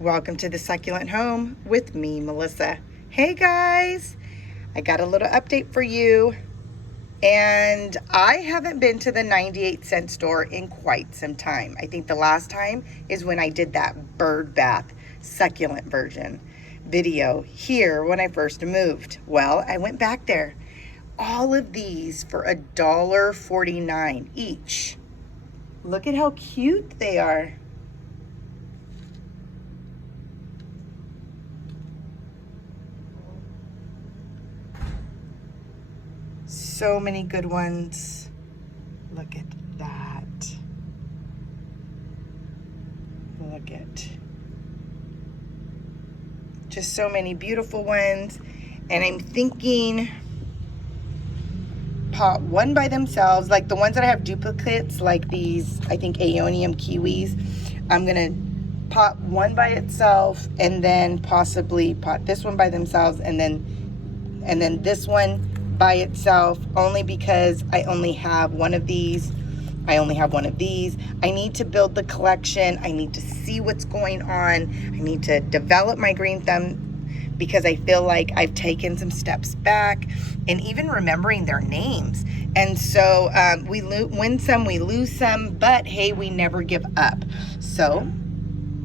Welcome to the Succulent Home with me, Melissa. Hey guys, I got a little update for you. And I haven't been to the 98-cent store in quite some time. I think the last time is when I did that bird bath succulent version video here when I first moved. Well, I went back there. All of these for $1.49 each. Look at how cute they are. So many good ones. Look at that. Look at just so many beautiful ones. And I'm thinking pot one by themselves, like the ones that I have duplicates, like these, I think Aeonium kiwis. I'm gonna pot one by itself and then possibly pot this one by themselves and then this one by itself, only because I only have one of these. I need to build the collection. I need to see what's going on. I need to develop my green thumb because I feel like I've taken some steps back and even remembering their names. And so we win some, we lose some, but hey, we never give up. So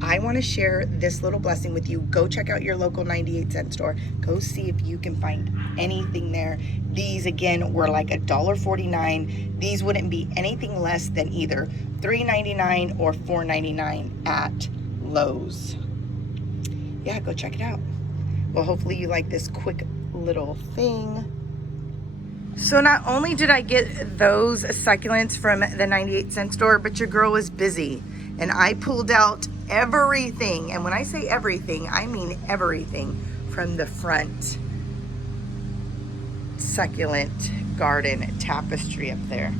I want to share this little blessing with you. Go check out your local 98-cent store. Go see if you can find anything there. These, again, were like $1.49. These wouldn't be anything less than either $3.99 or $4.99 at Lowe's. Yeah, go check it out. Well, hopefully you like this quick little thing. So not only did I get those succulents from the 98-cent store, but your girl was busy. And I pulled out everything. And when I say everything, I mean everything from the front succulent garden tapestry up there.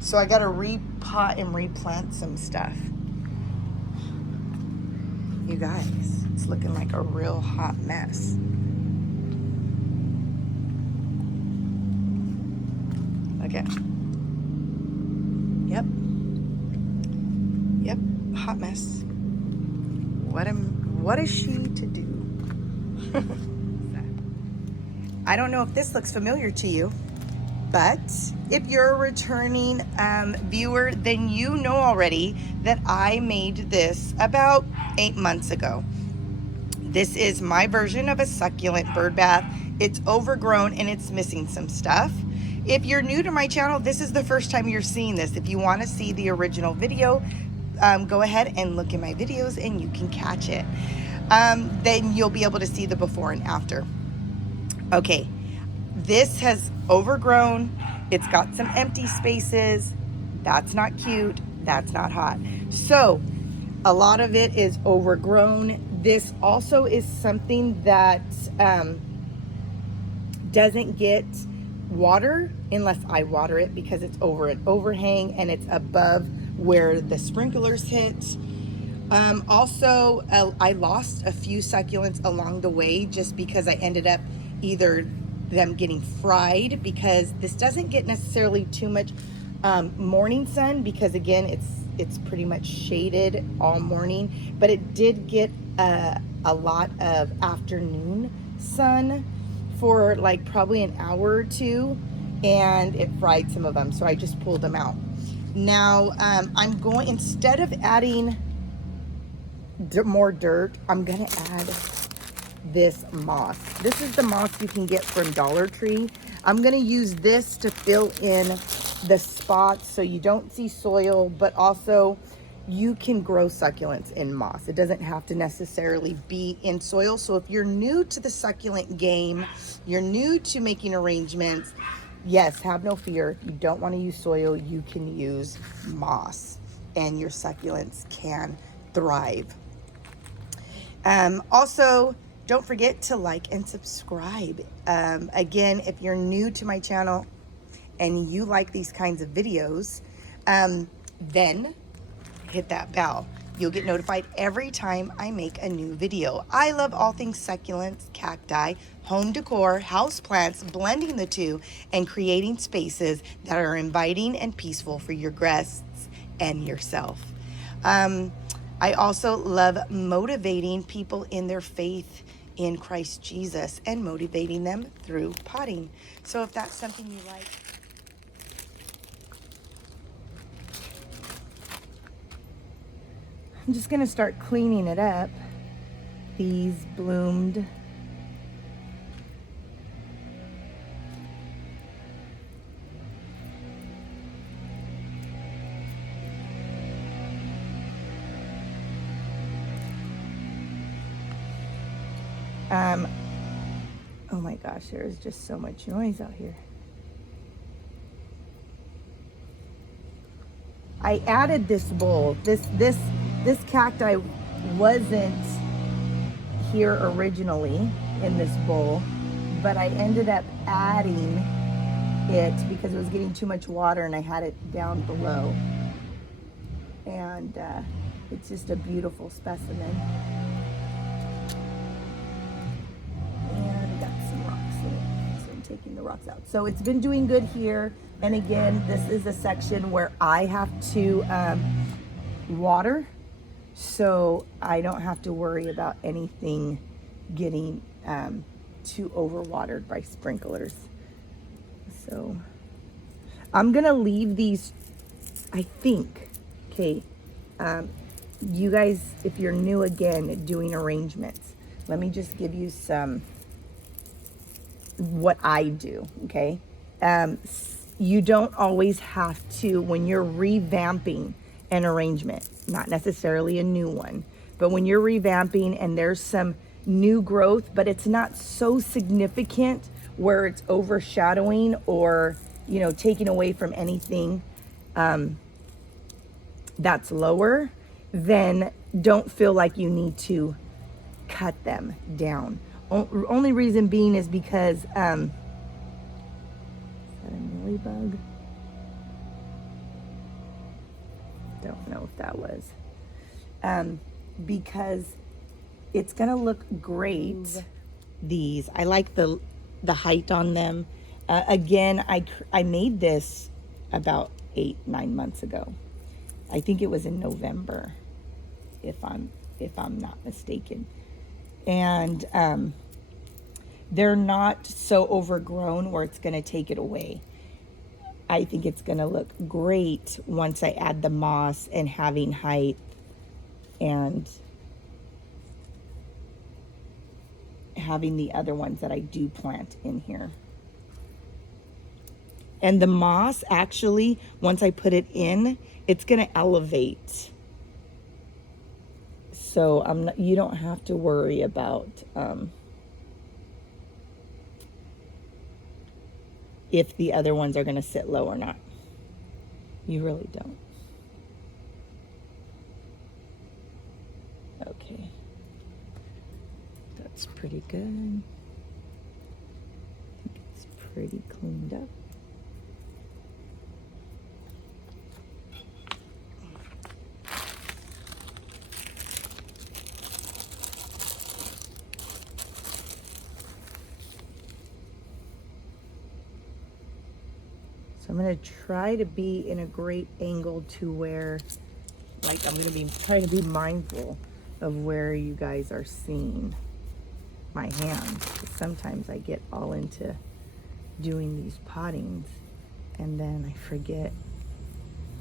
So I got to repot and replant some stuff. You guys, it's looking like a real hot mess. Okay. Yep, hot mess. What is she to do? I don't know if this looks familiar to you, but if you're a returning viewer, then you know already that I made this about 8 months ago. This is my version of a succulent bird bath. It's overgrown and it's missing some stuff. If you're new to my channel, this is the first time you're seeing this. If you want to see the original video, go ahead and look in my videos and you can catch it. Then you'll be able to see the before and after. Okay, this has overgrown. It's got some empty spaces. That's not cute. That's not hot. So a lot of it is overgrown. This also is something that doesn't get water unless I water it because it's over an overhang and it's above where the sprinklers hit. Also, I lost a few succulents along the way just because I ended up either them getting fried, because this doesn't get necessarily too much morning sun, because again it's pretty much shaded all morning, but it did get a lot of afternoon sun for like probably an hour or two, and it fried some of them, so I just pulled them out. Now I'm going, instead of adding more dirt, I'm gonna add this moss. This is the moss you can get from Dollar Tree. I'm gonna use this to fill in the spots so you don't see soil, but also you can grow succulents in moss. It doesn't have to necessarily be in soil. So if you're new to the succulent game, you're new to making arrangements, yes, have no fear. If you don't want to use soil, you can use moss and your succulents can thrive. Also, don't forget to like and subscribe. Again, if you're new to my channel and you like these kinds of videos, then hit that bell. You'll get notified every time I make a new video. I love all things succulents, cacti, home decor, house plants, blending the two, and creating spaces that are inviting and peaceful for your guests and yourself. I also love motivating people in their faith in Christ Jesus and motivating them through potting. So if that's something you like. I'm just going to start cleaning it up. These bloomed. Oh my gosh, there is just so much noise out here. I added this bowl. This cacti wasn't here originally in this bowl, but I ended up adding it because it was getting too much water and I had it down below. And it's just a beautiful specimen. And I got some rocks in it, so I'm taking the rocks out. So it's been doing good here. And again, this is a section where I have to water, so I don't have to worry about anything getting too overwatered by sprinklers. So I'm gonna leave these, I think, okay, you guys, if you're new again doing arrangements, let me just give you some, what I do, okay? You don't always have to, when you're revamping an arrangement, not necessarily a new one, but when you're revamping and there's some new growth, but it's not so significant where it's overshadowing or, you know, taking away from anything that's lower, then don't feel like you need to cut them down. Only reason being is because, a mealybug? Don't know if that was. Because it's gonna look great. These, I like the height on them. Again, I made this about 8-9 months ago. I think it was in November, if I'm not mistaken. And they're not so overgrown where it's gonna take it away. I think it's gonna look great once I add the moss and having height and having the other ones that I do plant in here. And the moss, actually, once I put it in, it's gonna elevate. So you don't have to worry about if the other ones are gonna sit low or not. You really don't. Okay. That's pretty good. I think it's pretty cleaned up. So I'm gonna try to be in a great angle to where, like, I'm gonna be trying to be mindful of where you guys are seeing my hands. Sometimes I get all into doing these pottings and then I forget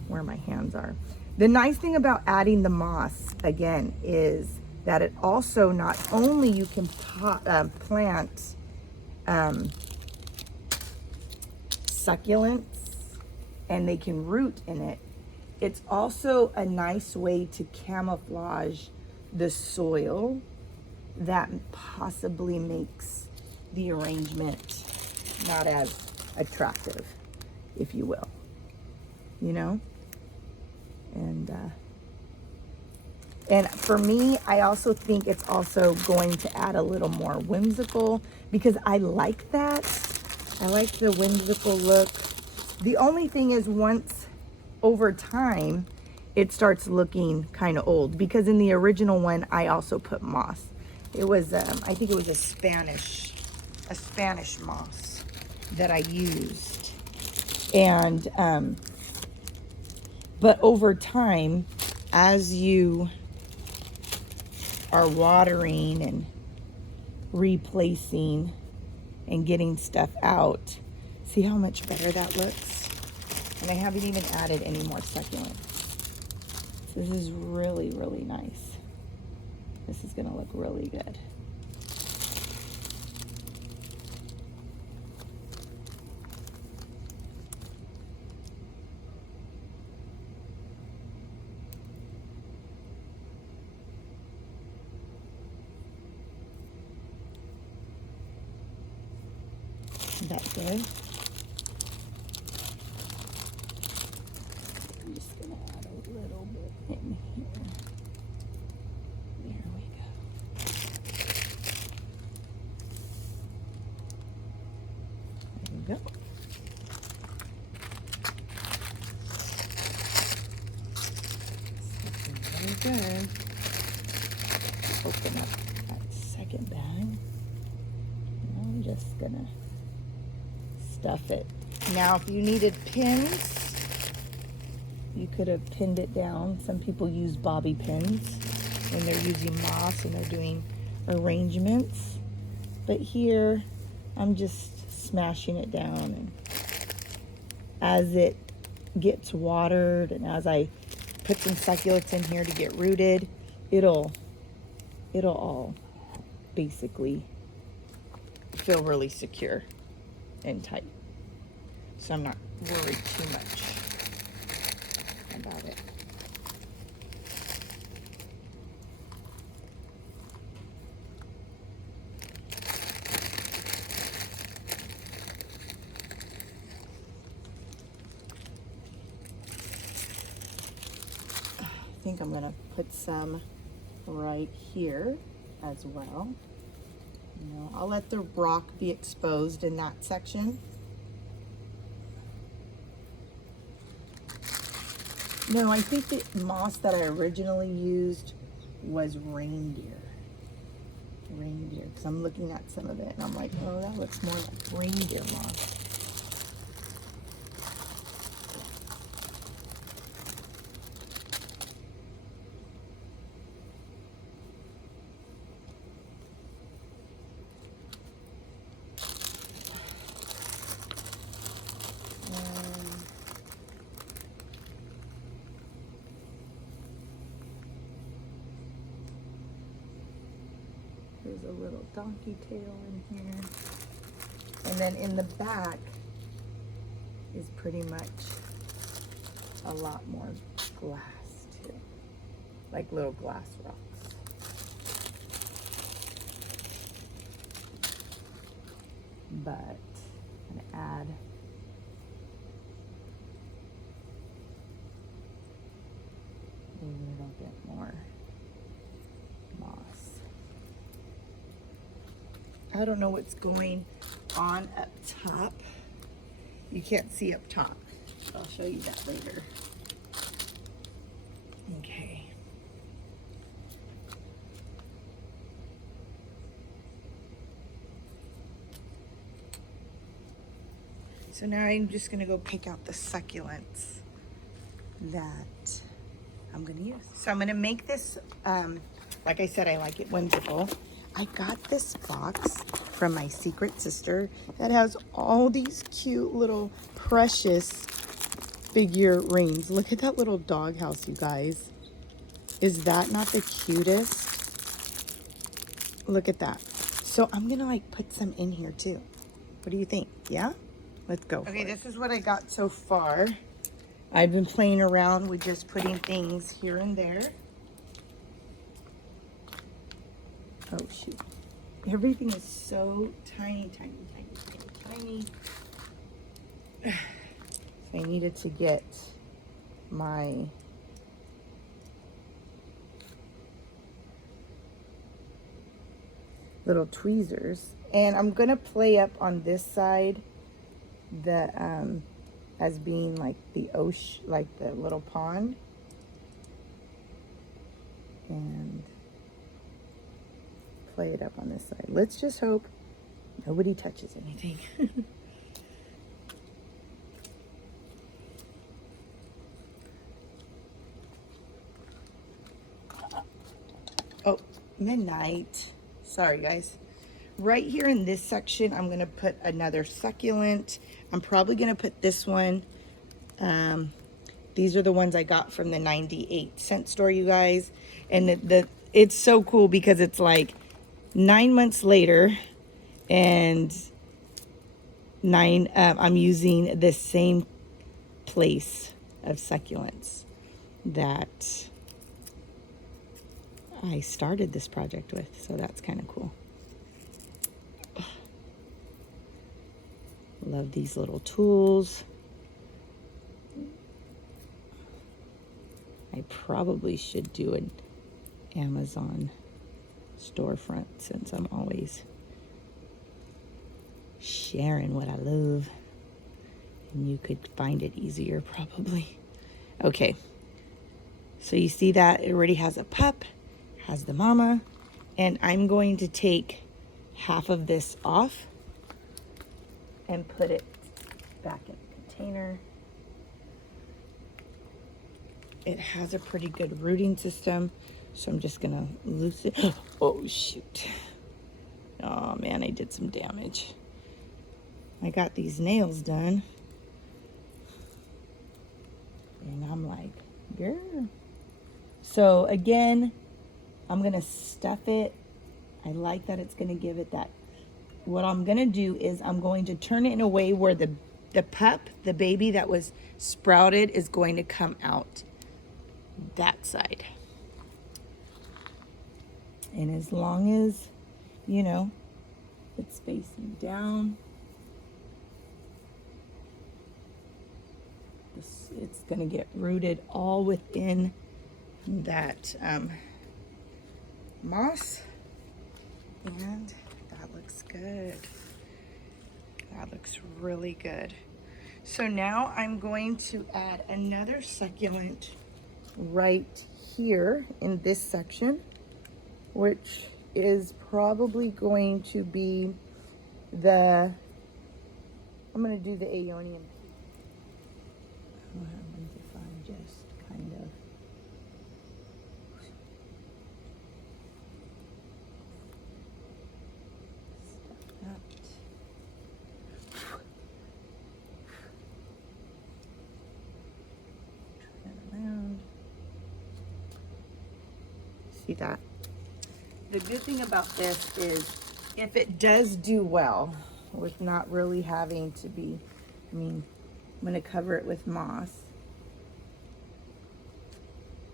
where my hands are. The nice thing about adding the moss, again, is that it also, not only you can plant succulents and they can root in it, it's also a nice way to camouflage the soil that possibly makes the arrangement not as attractive, if you will, you know? And for me, I also think it's also going to add a little more whimsical, because I like that. I like the whimsical look. The only thing is, once over time, it starts looking kind of old, because in the original one, I also put moss. It was, I think it was a Spanish moss that I used. And, but over time, as you are watering and replacing and getting stuff out. See how much better that looks? And I haven't even added any more succulents. So this is really, really nice. This is gonna look really good. Is that good? I'm just gonna add a little bit in here. There we go. There we go. Very good. Open up that second bag. And I'm just gonna stuff it. Now, if you needed pins, you could have pinned it down. Some people use bobby pins when they're using moss and they're doing arrangements. But here, I'm just smashing it down, and as it gets watered and as I put some succulents in here to get rooted, it'll all basically feel really secure and tight. So I'm not worried too much about it. I think I'm gonna put some right here as well. You know, I'll let the rock be exposed in that section. No, I think the moss that I originally used was reindeer. Because I'm looking at some of it and I'm like, oh, that looks more like reindeer moss. There's a little donkey tail in here. And then in the back is pretty much a lot more glass too. Like little glass rocks. But I'm gonna add a little bit more moss. I don't know what's going on up top. You can't see up top. I'll show you that later. Okay. So now I'm just gonna go pick out the succulents that I'm gonna use. So I'm gonna make this, like I said, I like it whimsical. I got this box from my secret sister that has all these cute little precious figurines. Look at that little doghouse, you guys. Is that not the cutest? Look at that. So I'm gonna like put some in here too. What do you think? Yeah? Let's go. Okay, this is what I got so far. I've been playing around with just putting things here and there. Oh shoot. Everything is so tiny, tiny, tiny, tiny, tiny. So I needed to get my little tweezers. And I'm gonna play up on this side the as being like the ocean, like the little pond. And play it up on this side. Let's just hope nobody touches anything. Oh, midnight. Sorry, guys. Right here in this section, I'm going to put another succulent. I'm probably going to put this one. These are the ones I got from the 98-cent store, you guys. And it's so cool because it's like 9 months later, and I'm using the same place of succulents that I started this project with. So that's kind of cool. Love these little tools. I probably should do an Amazon storefront since I'm always sharing what I love. And you could find it easier probably. Okay. So you see that it already has a pup, has the mama, and I'm going to take half of this off and put it back in the container. It has a pretty good rooting system, so I'm just gonna loosen it. Oh shoot. Oh man, I did some damage. I got these nails done. And I'm like, girl. So again, I'm gonna stuff it. I like that it's gonna give it that. What I'm gonna do is I'm going to turn it in a way where the pup, the baby that was sprouted, is going to come out that side. And as long as, you know, it's facing down, it's gonna get rooted all within that moss. And that looks good. That looks really good. So now I'm going to add another succulent right here in this section, which is probably going to be I'm going to do the aeonium. What happens if I just kind of see that? The good thing about this is if it does do well with not really having to be, I'm going to cover it with moss.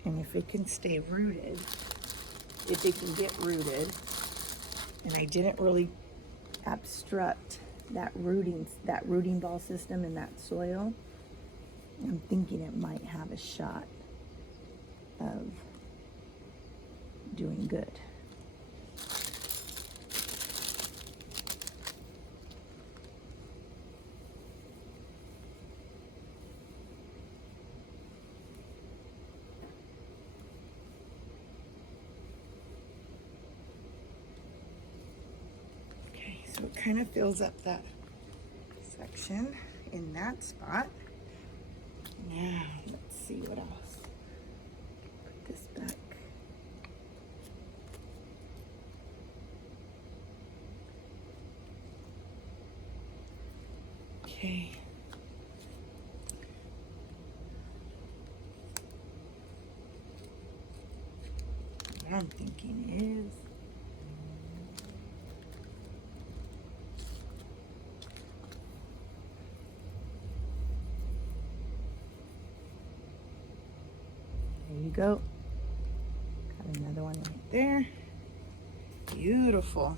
And if it can stay rooted, if it can get rooted, and I didn't really obstruct that rooting ball system in that soil, I'm thinking it might have a shot of doing good. Okay, so it kind of fills up that section in that spot. Now, let's see what else. Put this back. Okay. What I'm thinking is there you go. Got another one right there. Beautiful.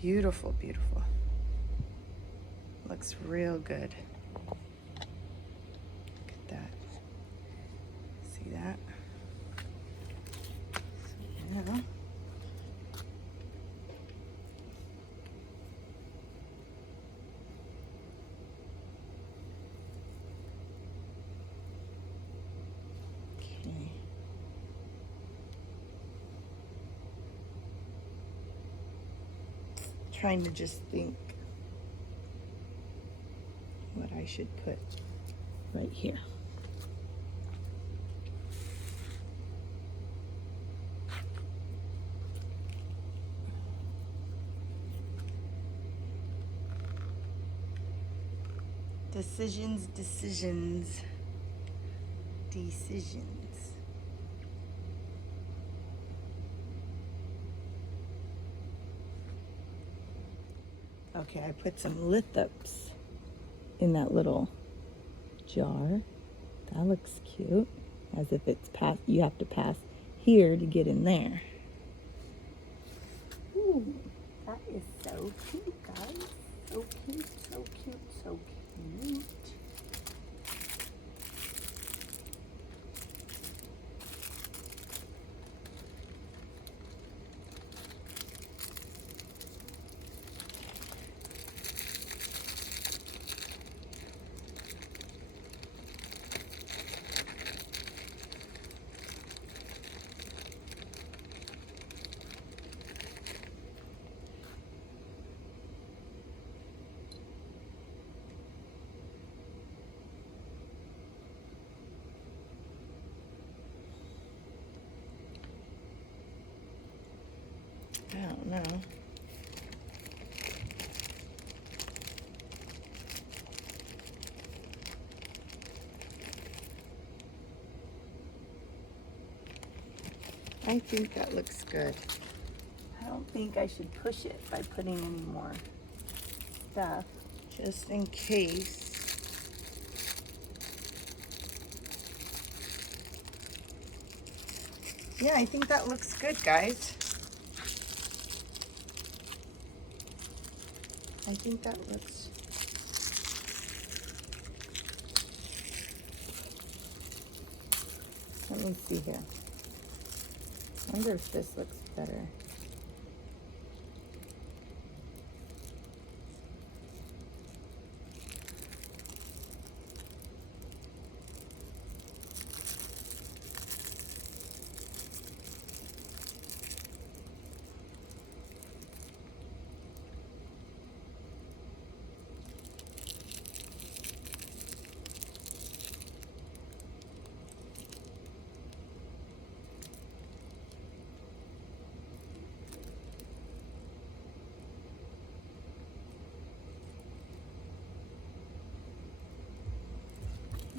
Beautiful, beautiful. Looks real good. Look at that. See that? So now, okay. Trying to just think what I should put right here. Decisions. Okay, I put some lithops in that little jar. That looks cute. As if it's past, you have to pass here to get in there. Ooh, that is so cute, guys. So cute, so cute, so cute. I don't know. I think that looks good. I don't think I should push it by putting any more stuff, just in case. Yeah, I think that looks good, guys. I think that looks... Let me see here. I wonder if this looks better.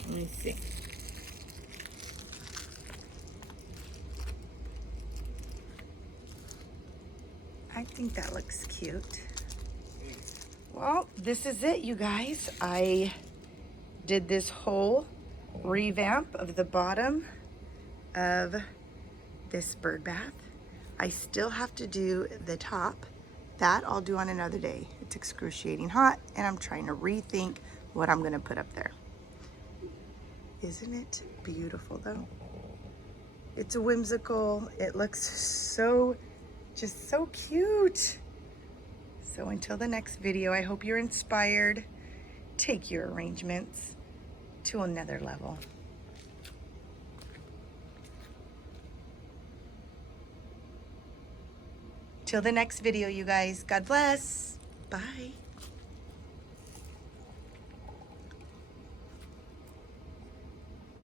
Let me see. I think that looks cute. Well, this is it, you guys. I did this whole revamp of the bottom of this bird bath. I still have to do the top. That I'll do on another day. It's excruciating hot, and I'm trying to rethink what I'm gonna put up there. Isn't it beautiful though? It's whimsical. It looks so, just so cute. So until the next video, I hope you're inspired. Take your arrangements to another level. Till the next video, you guys. God bless. Bye.